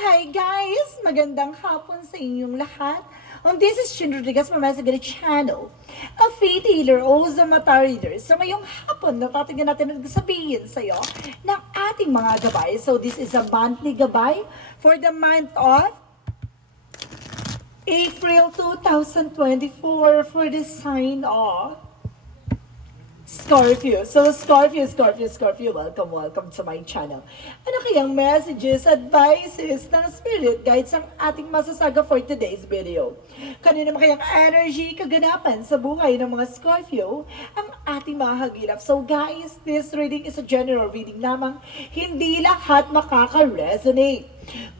Hi guys! Magandang hapon sa inyong lahat. This is Chin Rodriguez from Masagari Channel, a faith healer, also mata reader. So ngayong hapon, natatigyan natin na sabihin sa iyo ng ating mga gabay. So this is a monthly gabay for the month of April 2024 for the sign of Scorpio. So, Scorpio, welcome to my channel. Ano kayang messages, advices ng spirit guides ang ating masasaga for today's video? Kanina naman kayang energy, kaganapan sa buhay ng mga Scorpio ang ating mga hagilap. So guys, this reading is a general reading lamang. Hindi lahat makaka-resonate.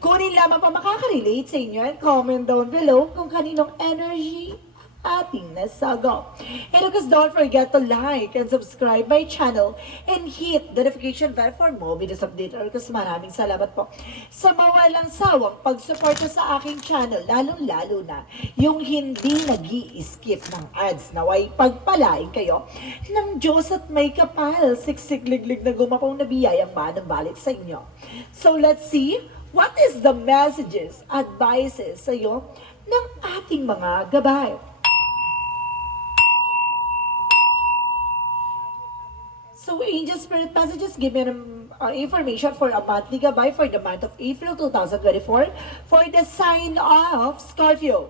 Kunin lamang pa makaka-relate sa inyo and comment down below kung kaninong energy ating nasago. And of course, don't forget to like and subscribe my channel and hit the notification bell for more videos update. Or kasi maraming salamat po sa mawalang sawang pagsuporta sa aking channel, lalong-lalo na yung hindi nag-i-skip ng ads. Naway pagpalain kayo ng Diyos at may kapal, siksik-liglig na gumapong na biyayang manang balik sa inyo. So let's see what is the messages, advices sa iyo ng ating mga gabay. So, Angel Spirit Messages give me information for a monthly gabay for the month of April 2024 for the sign of Scorpio.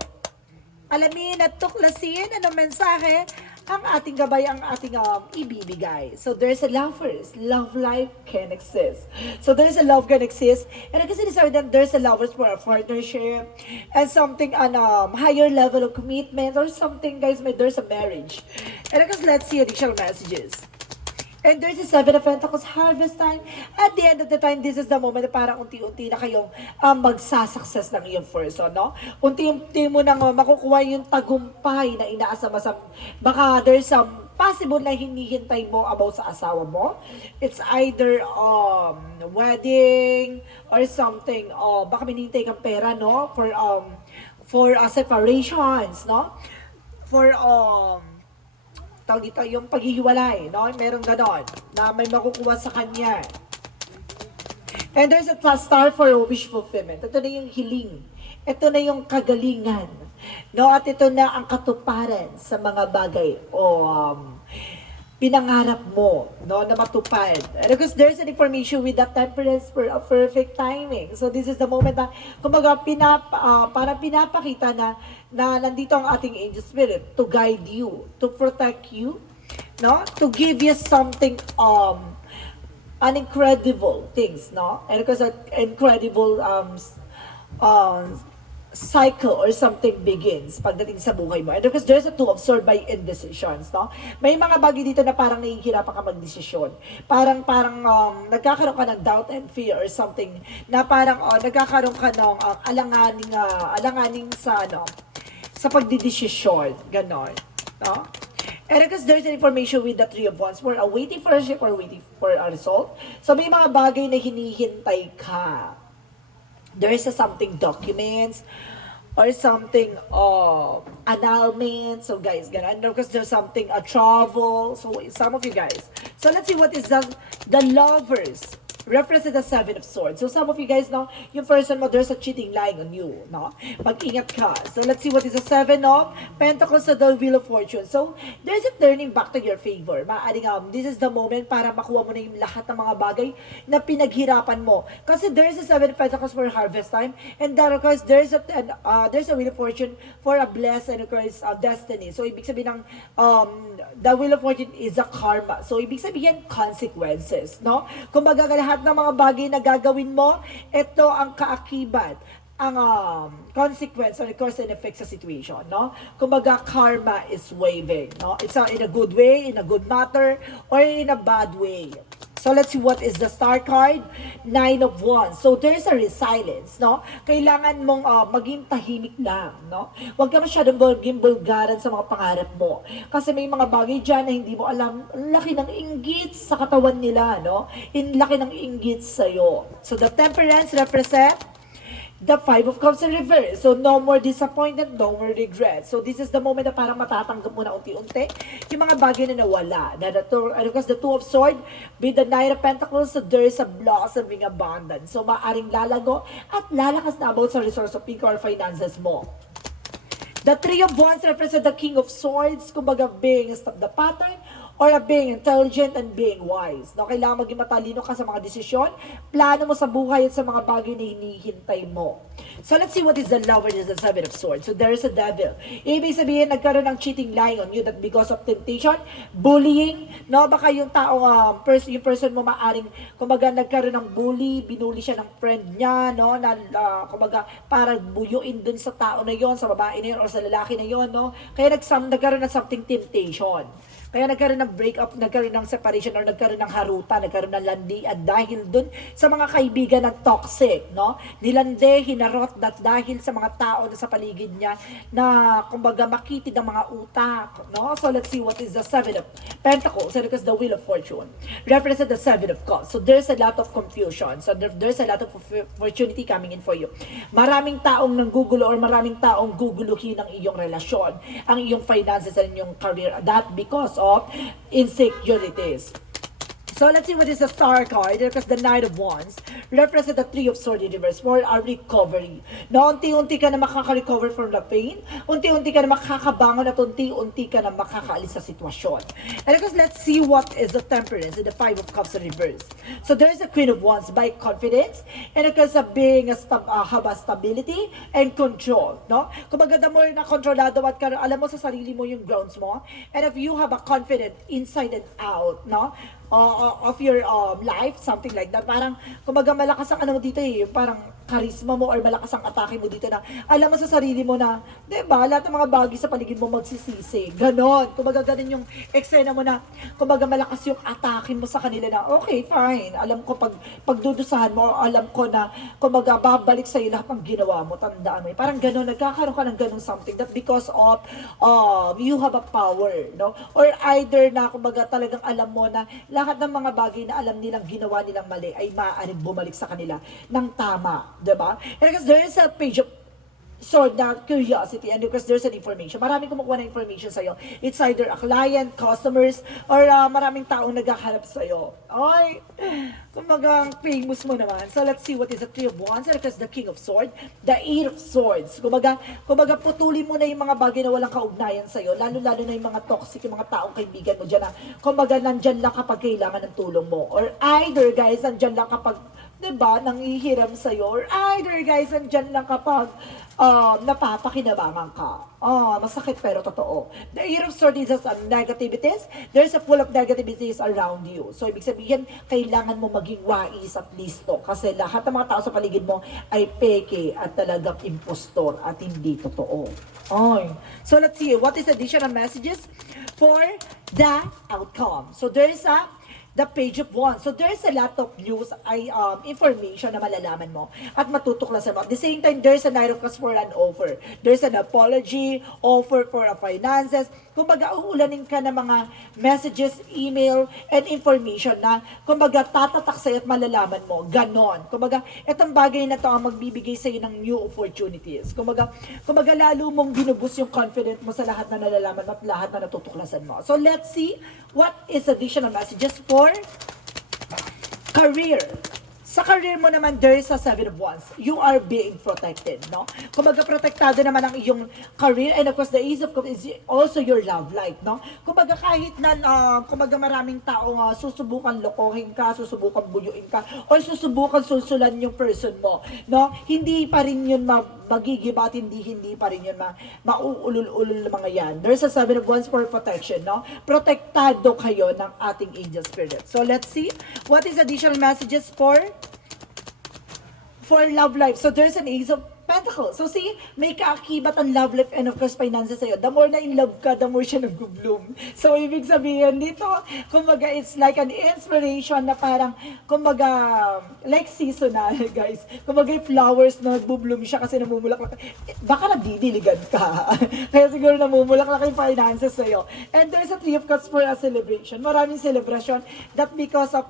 Alamin at tuklasin ang mensahe ang ating gabay, ang ating ibibigay. So, there's a love first. Love life can exist. So, there's a love can exist. And kasi sinasabi that there's a lovers for a partnership and something on higher level of commitment or something, guys, there's a marriage. And kasi let's see additional messages. And there's a Seven of Pentacles harvest time. At the end of the time, this is the moment na parang unti-unti na kayong magsasucess ng iyong person, no? Unti-unti mo nang makukuha yung tagumpay na inaasama sa... Baka there's some possible na hinihintay mo about sa asawa mo. It's either wedding or something. Baka minintay kang pera, no? For separations, no? For tawag dito, yung paghihiwalay, no? Merong ganon, na may makukuha sa kanya. And there's a star for wish fulfillment. Ito na yung hiling. Ito na yung kagalingan. No? At ito na ang katuparan sa mga bagay o pinangarap mo, no, na matupad. And because there's an information with that temperance for a perfect timing. So this is the moment na, kumbaga, para pinapakita na nandito ang ating angel spirit to guide you, to protect you, no, to give you something, an incredible things, no, and because an incredible cycle or something begins pagdating sa buhay mo. And because there's a two of swords by indecisions, no? May mga bagay dito na parang nahihirapan ka magdesisyon. Parang nagkakaroon ka ng doubt and fear or something na parang nagkakaroon ka ng alanganing sa pagdidesisyon, ganon, no? And because there's an information with the Three of Wands, we're waiting for a ship or waiting for a result. So may mga bagay na hinihintay ka. There is something documents or something annulment. So guys, ganun. Because there's something travel. So some of you guys. So let's see what is the lovers represent the Seven of Swords. So some of you guys know, yung person mo, there's a cheating lying on you, no? Mag-ingat ka. So let's see what is the Seven of Pentacles to the Wheel of Fortune. So there's a turning back to your favor. Maaaring this is the moment para makuha mo na yung lahat ng mga bagay na pinaghirapan mo. Kasi there's a Seven of Pentacles for harvest time, and that of course there's a Wheel of Fortune for a blessed and of course destiny. So ibig sabihin ng the Wheel of Fortune is a karma. So ibig sabihin consequences, no? Kumbaga lahat ng mga bagay na gagawin mo, ito ang kaakibat, ang consequence or cause and effect sa situation, no? Kumbaga, karma is waving, no? It's in a good way, in a good matter, or in a bad way. So let's see what is the star card. Nine of Wands. So there's a resilience, no? Kailangan mong maging tahimik lang, no? Huwag ka masyadong maging bulgaran sa mga pangarap mo. Kasi may mga bagay dyan na hindi mo alam, laki ng inggit sa katawan nila, no? Laki ng inggit sa'yo. So the temperance represent the Five of Cups in reverse. So, no more disappointment, no more regret. So, this is the moment na parang matatanggap mo na unti-unti yung mga bagay na nawala. Because the Two of Swords with the Knight of Pentacles, so there is a blossoming abundance. So, maaring lalago at lalakas na about sa resource of income or finances mo. The Three of Wands represent the King of Swords, kumbaga being stop the pattern, or being intelligent and being wise. No, kailangan maging matalino ka sa mga desisyon, plano mo sa buhay at sa mga bagay na hinihintay mo. So let's see what is the Lover, is the Seven of Swords. So there is a devil. Ibig sabihin, nagkaroon ng cheating lying on you that because of temptation, bullying, no, baka yung tao, yung person mo maaring, kumbaga nagkaroon ng bully, binuli siya ng friend niya, no, na, kumbaga para buyuin dun sa tao na yon, sa babae na yon, or sa lalaki na yon, no. Kaya nagkaroon ng something temptation. Kaya nagkaroon ng breakup, nagkaroon ng separation, or nagkaroon ng haruta, nagkaroon ng landian dahil dun sa mga kaibigan ng toxic, no? Nilande, hinarot, dahil sa mga tao na sa paligid niya na, kumbaga, makitid ang mga utak, no? So, let's see what is the Seven of Pentacles, because the Wheel of Fortune represent the Seven of Cups. So, there's a lot of confusion. So, there's a lot of opportunity coming in for you. Maraming taong nanggugulo or maraming taong guguluhin ang iyong relasyon, ang iyong finances, and iyong career. That because of insecurities. So let's see what is the Star card, because the Knight of Wands represent the Three of Swords in reverse for a recovery. Na unti-unti ka na makaka-recover from the pain, unti-unti ka na makakabangon at unti-unti ka na makakaalis sa sitwasyon. And because let's see what is the Temperance in the Five of Cups in reverse. So there is a Queen of Wands by confidence, and because of being have a stability and control, no? Kumbaga, the more na kontrolado at alam mo sa sarili mo yung grounds mo, and if you have a confident inside and out, no? Of your life, something like that. Parang, kumbaga, malakas ang ano mo dito eh, parang charisma mo or malakas ang atake mo dito na alam mo sa sarili mo na, diba, lahat ng mga bagay sa paligid mo magsisisi. Ganon. Kumbaga, ganon yung eksena mo na, kumbaga, malakas yung atake mo sa kanila na, okay, fine. Alam ko, pagdudusahan mo, alam ko na, kumbaga, babalik sa'yo lahat ng ginawa mo. Tandaan mo. Parang ganon, nagkakaroon ka ng ganon something that because of you have a power, no? Or either na, kumbaga, talagang alam mo na lahat ng mga bagay na alam nilang ginawa nilang mali ay maaaring bumalik sa kanila ng tama, diba? And because there is a Page of Sword na curiosity, and because there's an information, maraming kumukuha ng information sa'yo. It's either a client, customers, or maraming taong naghahanap sa'yo. Ay, kumbaga, famous mo naman. So let's see what is the Three of Wands, and because the King of Swords, the Eight of Swords. Kumbaga, putulin mo na yung mga bagay na walang kaugnayan sa'yo, lalo-lalo na yung mga toxic, yung mga taong kaibigan mo dyan na, kumbaga, nandyan lang kapag kailangan ng tulong mo. Or either, guys, nandyan lang kapag, diba, nanghihiram sa'yo, or either, guys, nandyan lang kapag napapakinabangan ka. Masakit pero totoo. The Eight of Swords is a negativities. There's a full of negativities around you. So, ibig sabihin, kailangan mo maging wais at listo. Kasi lahat ng mga tao sa paligid mo ay peke at talagang impostor at hindi totoo. So, let's see. What is additional messages for the outcome? So, there's the Page of Wands. So there's a lot of news, information na malalaman mo at matutuklasan mo. At the same time, there's a Knight of Cups for an offer. There's an apology, offer for a finances. Kumbaga, uulanin ka ng mga messages, email, and information na, kumbaga, tatatak sa'yo at malalaman mo. Ganon. Kumbaga, itong bagay na to ang magbibigay sa'yo ng new opportunities. Kumbaga, lalo mong binubus yung confidence mo sa lahat na nalalaman mo at lahat na natutuklasan mo. So let's see what is additional messages for career. Sa career mo naman, there is a Seven of Wands. You are being protected, no? Kumbaga, protektado naman ang iyong career, and of course, the Ace of Cups is also your love life, no? Kumbaga, kahit na, kumbaga, maraming tao susubukan lokohin ka, susubukan buyuin ka, or susubukan sulsulan yung person mo, no? Hindi pa rin yun magigiba at hindi pa rin yun mauulul-ulul mga yan. There's a Seven of Wands for protection, no? Protektado kayo ng ating angel spirit. So, let's see what is additional messages for love life. So there's an Ace of Pentacles. So see, may kaakibat ang love life and of course finances sa'yo. The more na in love ka, the more siya nag-bloom. So ibig sabihin dito, kumbaga it's like an inspiration na parang, kumbaga, like seasonal guys. Kumbaga yung flowers na nag-bloom siya kasi namumulaklak. Baka nagdidiligan ka. Kaya siguro namumulaklak yung finances sa'yo. And there's a Three of Cups for a celebration. Maraming celebration that because of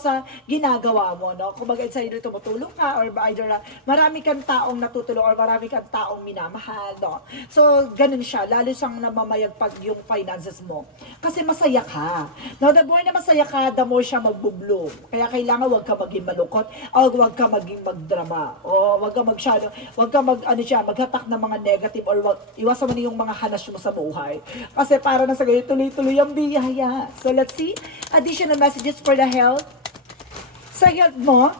sa ginagawa mo, no? Kumbaga it's either tumutulong ka or either marami kang taong natutulong or marami kang taong minamahal, no? So, ganun siya. Lalo siyang namamayagpag yung finances mo. Kasi masaya ka. No, the more na masaya ka, the more siya magbubloom. Kaya kailangan wag ka maging malungkot o wag ka maging magdrama. O wag ka magsyado, wag ka maghatak ng mga negative or iwasan mo na yung mga hanas mo sa buhay. Kasi para na sa ganyan, tuloy-tuloy ang biyaya. So, let's see. Additional messages for the health. Sa health mo,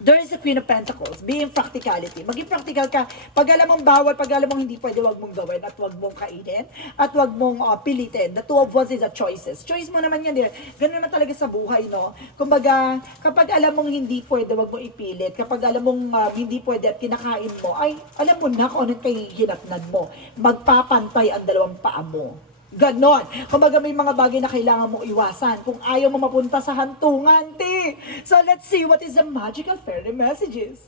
there is a Queen of Pentacles, being practicality. Maging practical ka. Pag alam mong bawal, pag alam mong hindi pwede, wag mong gawin at wag mong kainin at wag mong pilitin. The Two of Wands is a choices. Choice mo naman yan. Ganun naman talaga sa buhay, no? Kumbaga, kapag alam mong hindi pwede, wag mong ipilit. Kapag alam mong hindi pwede at kinakain mo, ay, alam mo na kung anong kahihinatnan mo. Magpapantay ang dalawang paa mo. Ganon. Kumbaga may mga bagay na kailangan mong iwasan kung ayaw mo mapunta sa hantungan, di. So let's see what is the magical fairy messages.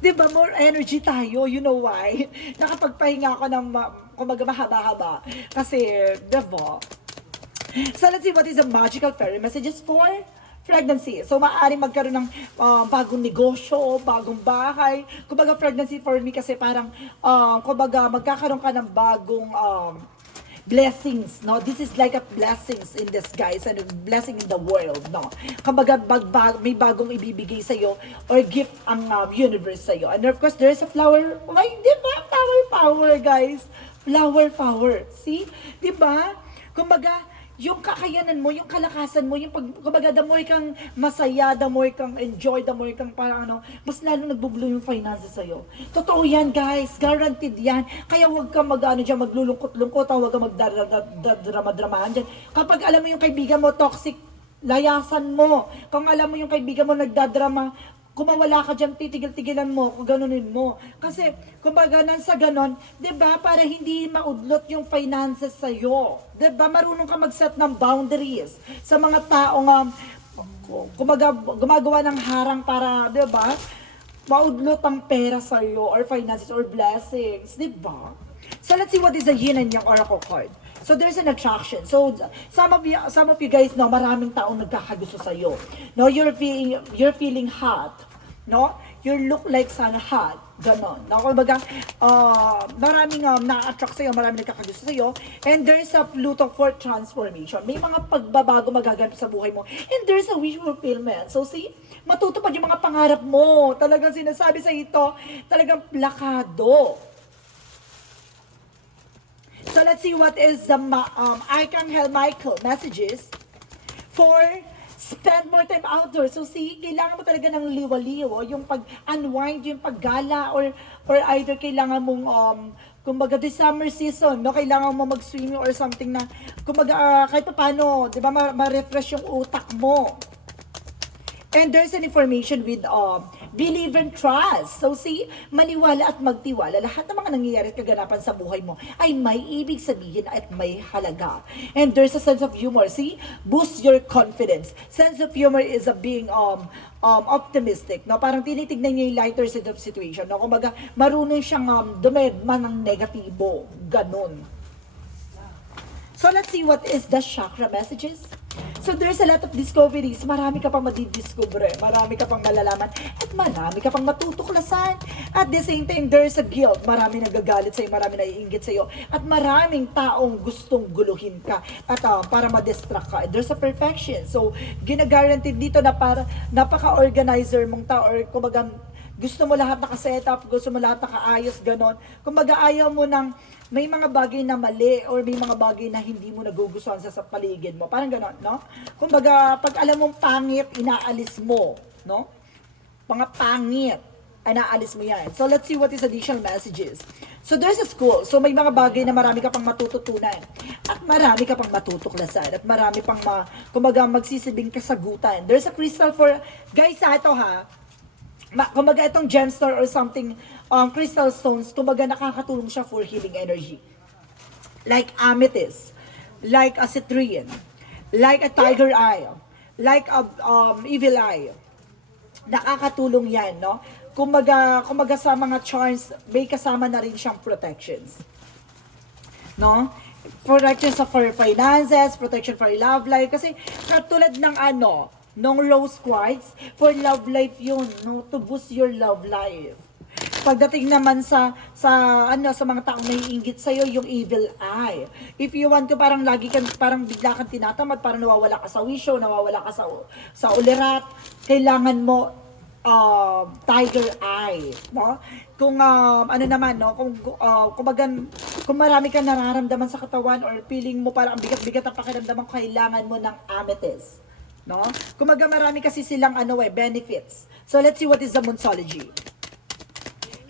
Diba, more energy tayo, you know why? Nakapagpahinga ako ng kumbaga mahaba-haba. Kasi, diba? So let's see what is the magical fairy messages for pregnancy. So, maaaring magkaroon ng bagong negosyo, bagong bahay. Kumbaga, pregnancy for me kasi parang, kumbaga, magkakaroon ka ng bagong blessings, no? This is like a blessings in disguise and a blessing in the world, no? Kumbaga, may bagong ibibigay sa'yo or gift ang universe sa'yo. And of course, there's a flower. Ay, di ba? Flower power, guys. Flower power. See? Di ba? Kumbaga, yung kakayanan mo, yung kalakasan mo, yung kumbaga, the more kang masaya, the more kang enjoy, the more kang parang mas lalo nagbublo yung finances sa'yo. Totoo yan, guys. Guaranteed yan. Kaya huwag kang maglulungkot-lungkot, huwag kang magdrama-dramahan dyan. Kapag alam mo yung kaibigan mo toxic, layasan mo. Kung alam mo yung kaibigan mo nagdadrama, kung mawala ka dyan, titigil-tigilan mo, kung ganunin mo. Kasi, kumbaga, sa ganon, di ba, para hindi maudlot yung finances sa'yo. Di ba, marunong ka mag-set ng boundaries sa mga taong, kumbaga, gumagawa ng harang para, di ba, maudlot ang pera sa'yo, or finances, or blessings, di ba? So, let's see what is the yin and yang oracle card. So there's an attraction. So some of you guys know maraming taong nagkakagusto sa iyo. No, you're feeling hot. No? You look like sana hot. Ganon. No, kumbaga maraming na-attract sa iyo, maraming nagkakagusto sa iyo. And there's a Pluto for transformation. May mga pagbabago magaganap sa buhay mo. And there's a wish fulfillment. So see, matutupad yung mga pangarap mo. Talagang sinasabi sa ito, talagang plakado. So let's see what is the Archangel Michael messages for spend more time outdoors. So see, kailangan mo talaga ng liwa-liwa, yung pag-unwind, yung paggala, or either kailangan mong, kumbaga, this summer season, no, kailangan mo mag-swimming or something na, kumbaga, kahit pa paano, di ba, ma-refresh yung utak mo. And there's an information with believe and trust. So see, maniwala at magtiwala. Lahat ng mga nangyayari at kaganapan sa buhay mo ay may ibig sabihin at may halaga. And there's a sense of humor. See, boost your confidence. Sense of humor is a being optimistic. No? Parang tinitignan niya yung lighter side of situation. No? Kumbaga, marunong siyang dumedma ng negatibo. Ganon. So let's see what is the chakra messages. So there's a lot of discoveries. Marami ka pang madidiscover, marami ka pang malalaman, at marami ka pang matutuklasan. At the same time, there's a guilt. Marami nagagalit sa'yo, marami naiinggit sa'yo, at maraming taong gustong guluhin ka at para ma-distract ka. There's a perfection. So, ginaguaranteed dito na para napaka-organizer mong tao, or kumbaga, gusto mo lahat naka-setup, gusto mo lahat nakaayos, ganon. Kumbaga, ayaw mo ng may mga bagay na mali or may mga bagay na hindi mo nagugustuhan sa paligid mo. Parang ganon, no? Kumbaga, pag alam mong pangit, inaalis mo, no? Mga pangit, inaalis mo yan. So, let's see what is additional messages. So, there's a school. So, may mga bagay na marami ka pang matututunan. At marami ka pang matutuklasan. At marami pang, kumbaga, magsisibing kasagutan. There's a crystal for, guys, ito ha, kumbaga itong gemstone or something, crystal stones, kumbaga nakakatulong siya for healing energy. Like amethyst, like a citrine, like a tiger eye, like a evil eye. Nakakatulong yan, no? Kumbaga sa mga charms, may kasama na rin siyang protections. No? Protection for finances, protection for love life. Kasi katulad ng nung rose quartz, for love life yun, no? To boost your love life. Pagdating naman sa mga taong naiinggit sa iyo, yung evil eye. If you want to parang lagi kang parang bigla kang tinatamad, parang nawawala ka sa wisyo, nawawala ka sa ulirat, kailangan mo tiger eye, no? Kung naman, no, kung marami kang nararamdaman sa katawan or feeling mo parang ang bigat-bigat ang pakiramdaman, kailangan mo ng amethyst, no? Kumaga marami kasi silang benefits. So let's see what is the Monsology.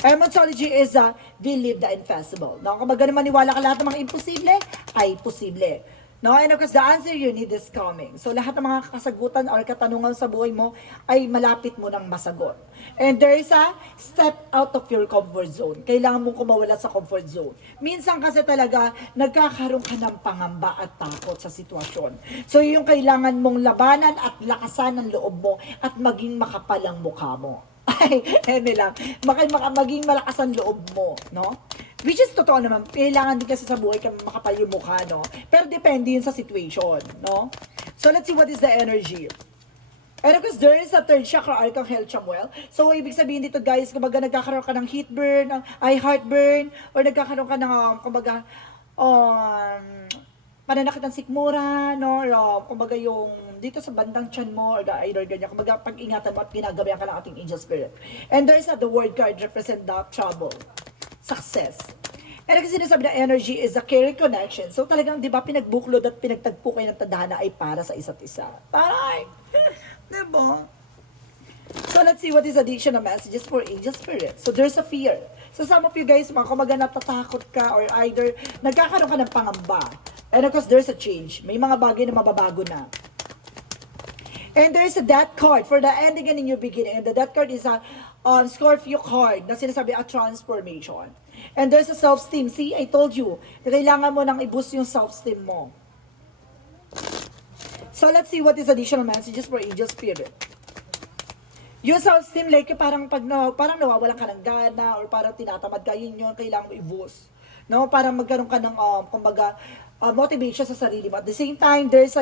Monsology is believe the impossible. No? Kung baga maniwala ka lahat ng mga imposible, ay posible. No? And of course, the answer you need is coming. So lahat ng mga kasagutan or katanungan sa buhay mo ay malapit mo nang masagot. And there is a step out of your comfort zone. Kailangan mong kumawala sa comfort zone. Minsan kasi talaga, nagkakaroon ka ng pangamba at takot sa sitwasyon. So yung kailangan mong labanan at lakasan ang loob mo at maging makapal ang mukha mo. Ay, lang. Maging malakas ang loob mo, no? Which is totoo naman, kailangan din kasi sa buhay ka makapal yung mukha, no? Pero depende yun sa situation, no? So let's see what is the energy. And of course, there is a third chakra, Archangel Chamuel. So, ibig sabihin dito guys, kumbaga nagkakaroon ka ng heartburn, or nagkakaroon ka ng, pananakit ng sikmura, no? Kumbaga yung dito sa bandang tiyan mo, or either ganyan, kumbaga pag-ingatan mo at pinagabayan ka ng ating angel spirit. And there's the word card represent the trouble, success. And kasi sinasabi na energy is a carry connection. So talagang, di ba, pinagbuklod at pinagtagpo kayo ng tadhana ay para sa isa't isa. Taray! Di ba? So let's see what is additional messages for angel spirit. So there's a fear. So some of you guys, kumaga natatakot ka or either nagkakaroon ka ng pangamba. And of course, there's a change. May mga bagay na mababago na. And there's a death card for the ending and a new beginning. And the death card is a Scorpio card na sinasabi a transformation. And there's a self-esteem. See, I told you, na kailangan mo nang i-boost yung self-esteem mo. So let's see what is additional messages for angel spirit. Yung self-esteem, like parang parang nawawalan ka ng gana or parang tinatamad ka, yun kailangan mo i-boost. No? Parang magkaroon ka ng, motivation sa sarili mo. At the same time, there's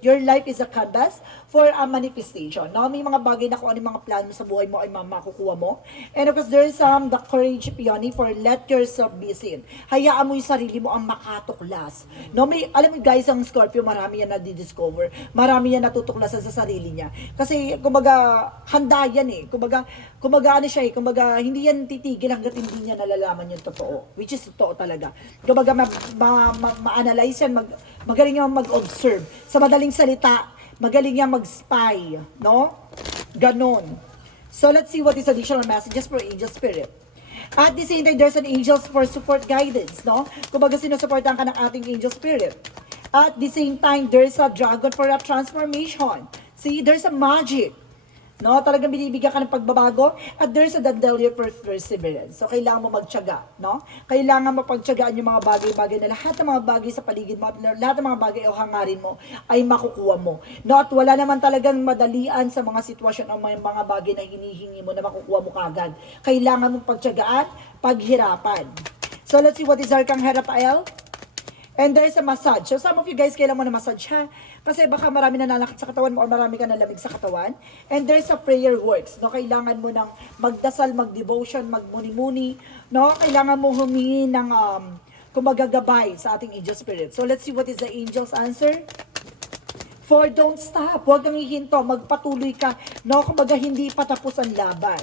your life is a canvas for a manifestation. No? May mga bagay na kung ano yung mga plano sa buhay mo ay makukuha mo. And of course, there's the courage, Peony, for let yourself be seen. Hayaan mo yung sarili mo ang makatuklas. No? Alam mo guys, ang Scorpio, marami yan na-discover. Marami yan natutuklasan sa sarili niya. Kasi, kumbaga, handa yan eh. Kumbaga hindi yan titigil hanggat hindi niya nalalaman yung totoo. Which is totoo talaga. Kumbaga, ma-analyze yan, magaling yan mag-observe. Sa madaling salita, magaling yan mag-spy, no? Ganon. So, let's see what is additional messages for angel spirit. At the same time, there's an angels for support guidance, no? Kumbaga, sinusuportahan ka ng ating angel spirit. At the same time, there's a dragon for a transformation. See, there's a magic. No, talagang binibigyan ka ng pagbabago at there's a dandelion for perseverance. So, kailangan mo magtiyaga, no? Kailangan mo pagtiyagaan yung mga bagay-bagay na lahat ng mga bagay sa paligid mo at lahat ng mga bagay o hangarin mo ay makukuha mo. No, at wala naman talagang madalian sa mga sitwasyon o mga bagay na hinihingi mo na makukuha mo kagad. Kailangan mo pagtiyagaan, paghirapan. So, let's see what is Archangel Raphael. And there's a massage. So some of you guys, kailangan mo na massage ha. Kasi baka marami na nalakit sa katawan mo o marami ka na lamig sa katawan. And there's a prayer works. No? Kailangan mo ng magdasal, mag-devotion, magmuni-muni. No? Kailangan mo humingi ng kumagagabay sa ating angel spirit. So let's see what is the angel's answer. For don't stop. Huwag kang hihinto. Magpatuloy ka. No? Kumbaga hindi patapos ang laban.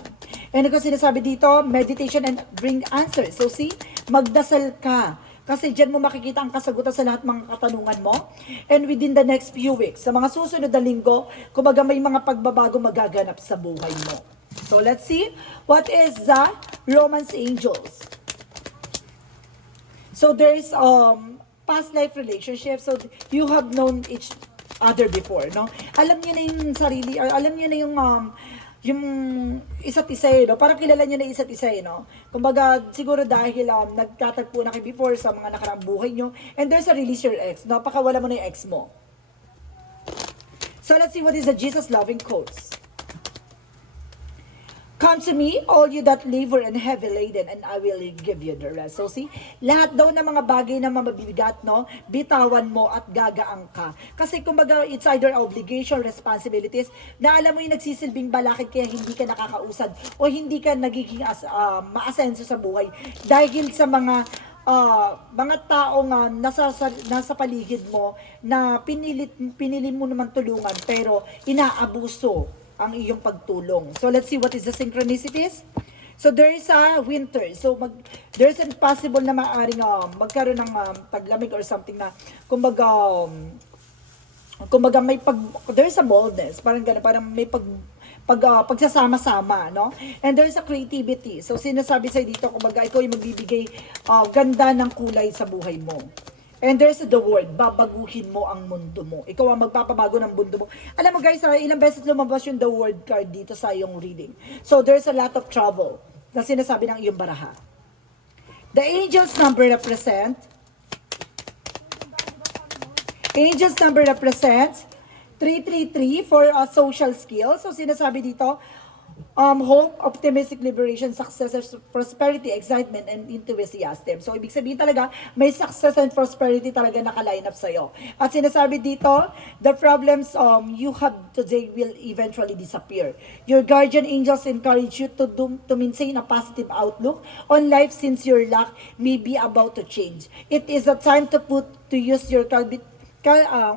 And ako sinasabi dito, meditation and bring answers. So see, magdasal ka. Kasi dyan mo makikita ang kasagutan sa lahat mga katanungan mo. And within the next few weeks, sa mga susunod na linggo, kumbaga may mga pagbabago magaganap sa buhay mo. So let's see, what is the Romance Angels? So there is past life relationship. So you have known each other before, no? Alam niyo na yung sarili, or alam niyo na yung isa't isa no? Parang kilala niyo na isa't isa no? Kumbaga, siguro dahil nagtatagpo na kayo before sa mga nakarang buhay nyo, and there's a release your ex, napakawala mo na yung ex mo. So let's see what is the Jesus loving quotes. Come to me, all you that labor and heavy laden, and I will give you the rest. So see, lahat daw ng mga bagay na mabibigat, no, bitawan mo at gagaang ka. Kasi kumbaga, it's either obligation, responsibilities, na alam mo yung nagsisilbing balakid kaya hindi ka nakakausad o hindi ka nagiging maasenso sa buhay dahil sa mga taong nasa paligid mo na pinili mo naman tulungan pero inaabuso ang iyong pagtulong. So let's see what is the synchronicities. So there is a winter. So there's a possible na maaring magkaroon ng taglamig or something na kumbaga may there's a boldness, parang ganun, parang may pagsasama-sama, no? And there's a creativity. So sinasabi sa dito kumbaga ikaw yung magbibigay ganda ng kulay sa buhay mo. And there's the word, babaguhin mo ang mundo mo. Ikaw ang magpapabago ng mundo mo. Alam mo guys, ilang beses lumabas yung the word card dito sa iyong reading. So there's a lot of trouble na sinasabi ng iyong baraha. The angels number represents 333 for social skills. So sinasabi dito, hope, optimistic, liberation, success, prosperity, excitement, and enthusiasm. So, ibig sabihin talaga, may success and prosperity talaga naka-line up sa'yo. At sinasabi dito, the problems you have today will eventually disappear. Your guardian angels encourage you to maintain a positive outlook on life since your luck may be about to change. It is a time to use your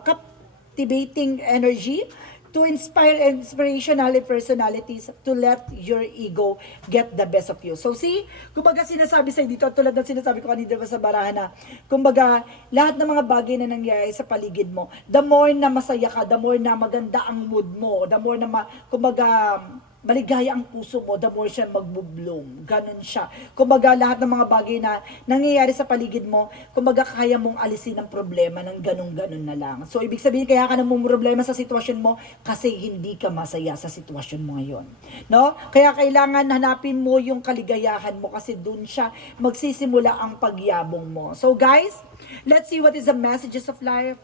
captivating energy to inspire inspirational personalities to let your ego get the best of you. So see, kumbaga sinasabi sa dito, tulad ng sinasabi ko kanina sa barahan na, kumbaga lahat ng mga bagay na nangyayari sa paligid mo, the more na masaya ka, the more na maganda ang mood mo, the more na kumbaga maligaya ang puso mo, the more siya mag-bloom. Ganun siya. Kumbaga, lahat ng mga bagay na nangyayari sa paligid mo, kumbaga, kaya mong alisin ang problema ng ganun-ganun na lang. So, ibig sabihin, kaya ka namang problema sa sitwasyon mo kasi hindi ka masaya sa sitwasyon mo ngayon. No? Kaya kailangan hanapin mo yung kaligayahan mo kasi dun siya magsisimula ang pagyabong mo. So, guys, let's see what is the messages of life.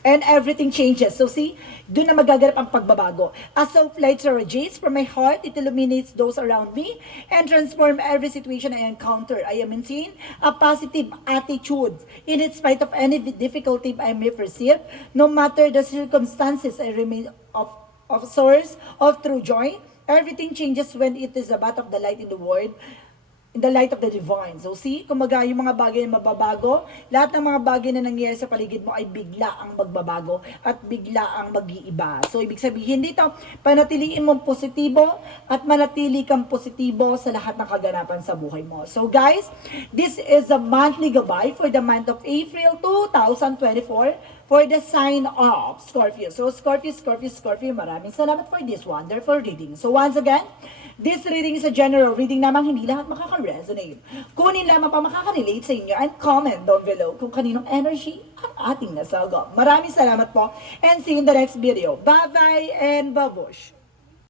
And everything changes. So see, doon na magaganap ang pagbabago. As soft lights radiates from my heart, it illuminates those around me and transform every situation I encounter. I am maintain a positive attitude in spite of any difficulty I may perceive. No matter the circumstances, I remain of source of true joy. Everything changes when it is about of the light in the world, in the light of the divine. So see, kumaga yung mga bagay na mababago, lahat ng mga bagay na nangyayari sa paligid mo ay bigla ang magbabago at bigla ang mag-iiba. So ibig sabihin dito, panatiliin mong positibo at manatili kang positibo sa lahat ng kaganapan sa buhay mo. So guys, this is a monthly gabay for the month of April 2024 for the sign of Scorpio. So Scorpio, maraming salamat for this wonderful reading. So once again, this reading is a general reading namang hindi lahat makaka-resonate. Kunin lamang pa makaka-relate sa inyo and comment down below kung kaninong energy ang ating nasagot. Maraming salamat po and see you in the next video. Bye-bye and babush!